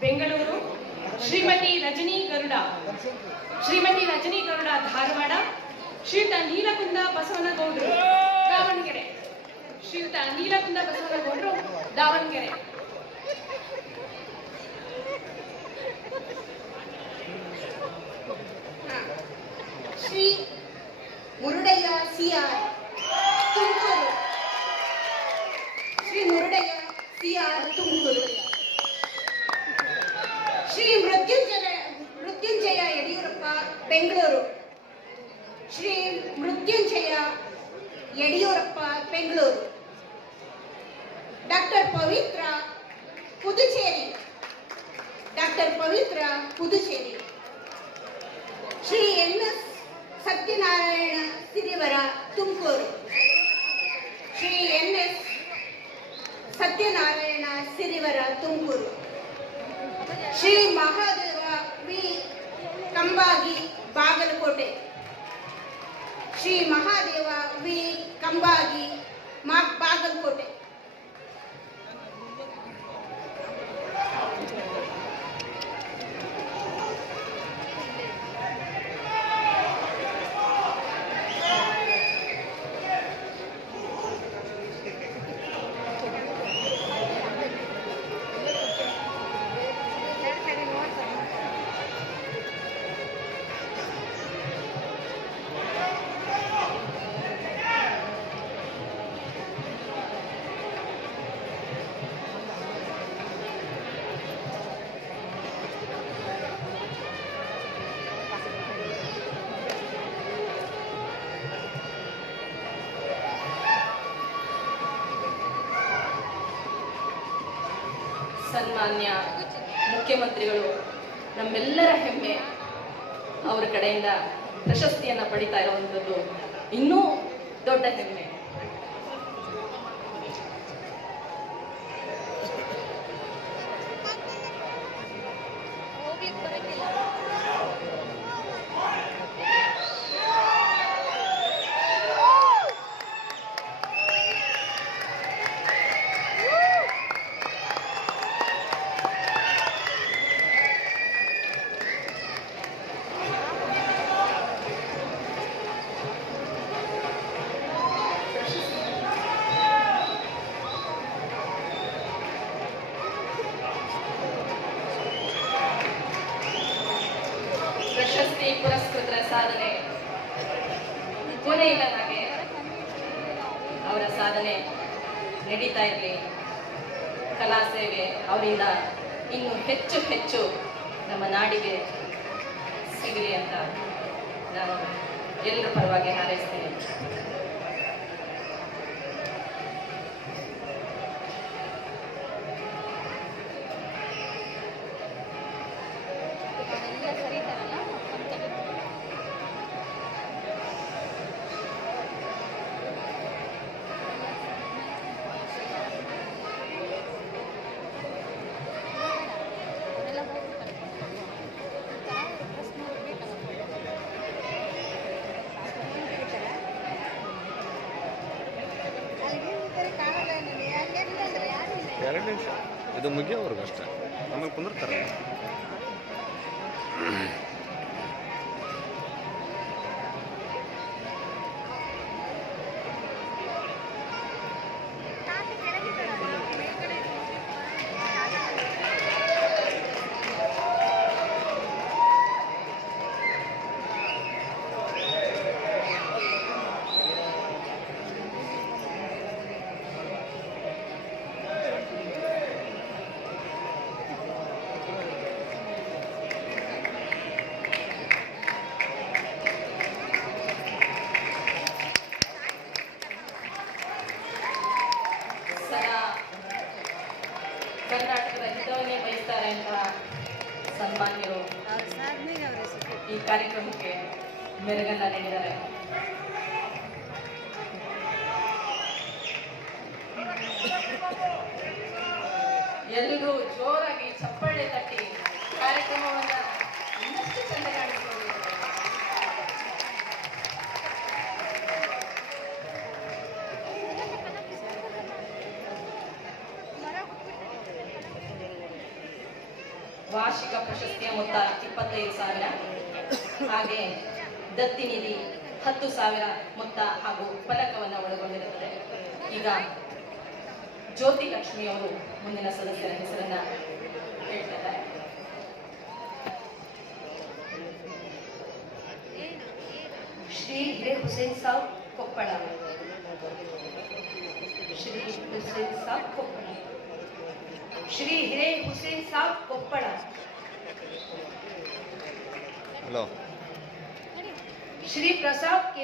ಬೆಂಗಳೂರು, ಶ್ರೀಮತಿ ರಜನಿ ಗರುಡ ಧಾರವಾಡ, ಶ್ರೀಯುತ ನೀಲಕುಂದ ಬಸವನಗೌಡರು Davanagere. Shri ಮುರುಡಯ್ಯ CR Tumakuru. Shri Mrityunjaya Yediyurappa Bengaluru. Doctor ಪವಿತ್ರ Puducherry. Shri ಎನ್.ಎಸ್. Satyanarayana ಸಿರಿವರ Tumakuru. Shri Mahadeva V Kambagi Bagalkot. ಸನ್ಮಾನ್ಯ ಮುಖ್ಯಮಂತ್ರಿಗಳು ನಮ್ಮೆಲ್ಲರ ಹೆಮ್ಮೆ, ಅವರ ಕಡೆಯಿಂದ ಪ್ರಶಸ್ತಿಯನ್ನು ಪಡಿತಾ ಇರುವಂಥದ್ದು ಇನ್ನೂ ದೊಡ್ಡ ಹೆಮ್ಮೆ. ಪ್ರಶಸ್ತಿ ಪುರಸ್ಕೃತರ ಸಾಧನೆ ಕೊನೆ ಇಲ್ಲ. ಹಾಗೆ ಅವರ ಸಾಧನೆ ನಡೀತಾ ಇರಲಿ, ಕಲಾ ಸೇವೆ ಅವರಿಂದ ಇನ್ನು ಹೆಚ್ಚು ಹೆಚ್ಚು ನಮ್ಮ ನಾಡಿಗೆ ಸಿಗಲಿ ಅಂತ ನಾನು ಎಲ್ಲರ ಪರವಾಗಿ ಹಾರೈಸ್ತೇನೆ. ಎರಡು ನಿಮಿಷ ಇದು ಮುಗಿಯೋವರೆಗೂ ಅಷ್ಟೇ, ಆಮೇಲೆ ಕುಂದಿರ್ತಾರೆ. ಕರ್ನಾಟಕದ ಹಿತವನ್ನೇ ಬಯಸ್ತಾರೆ ಅಂತ ಸನ್ಮಾನ್ಯರು ಈ ಕಾರ್ಯಕ್ರಮಕ್ಕೆ ಮೆರುಗನ್ನ ನೀಡಿದ್ದಾರೆ. ಎಲ್ಲರೂ ಜೋರಾಗಿ ಚಪ್ಪಾಳೆ ತಟ್ಟಿ ಕಾರ್ಯಕ್ರಮವನ್ನು ಇನ್ನಷ್ಟು ಚೆಂದ ಕಾಣಿಸ್ಕೊಂಡು ವಾರ್ಷಿಕ ಪ್ರಶಸ್ತಿಯ ಮೊತ್ತ 25,000, ಹಾಗೆ ದತ್ತಿ ನಿಧಿ 10,000 ಮೊತ್ತ ಹಾಗೂ ಫಲಕವನ್ನು ಒಳಗೊಂಡಿರುತ್ತದೆ. ಈಗ ಜ್ಯೋತಿ ಲಕ್ಷ್ಮಿ ಅವರು ಮುಂದಿನ ಸದಸ್ಯರ ಹೆಸರನ್ನ ಹೇಳ್ತಿದ್ದಾರೆ. ಶ್ರೀ ಹಿರೇ ಹುಸೇನ್ ಸಾಬ್ ಕೊಪ್ಪಳ. ಶ್ರೀ ಹುಸೇನ್ ಸಾಬ್ ಕೊಪ್ಪಳ. ಶ್ರೀ ಹಿರೇ ಹುಸೇನ್ ಸಾಬ್ ಕೊಪ್ಪಳ. ಹಲೋ. ಶ್ರೀ ಪ್ರಸಾದ್ ಕೆ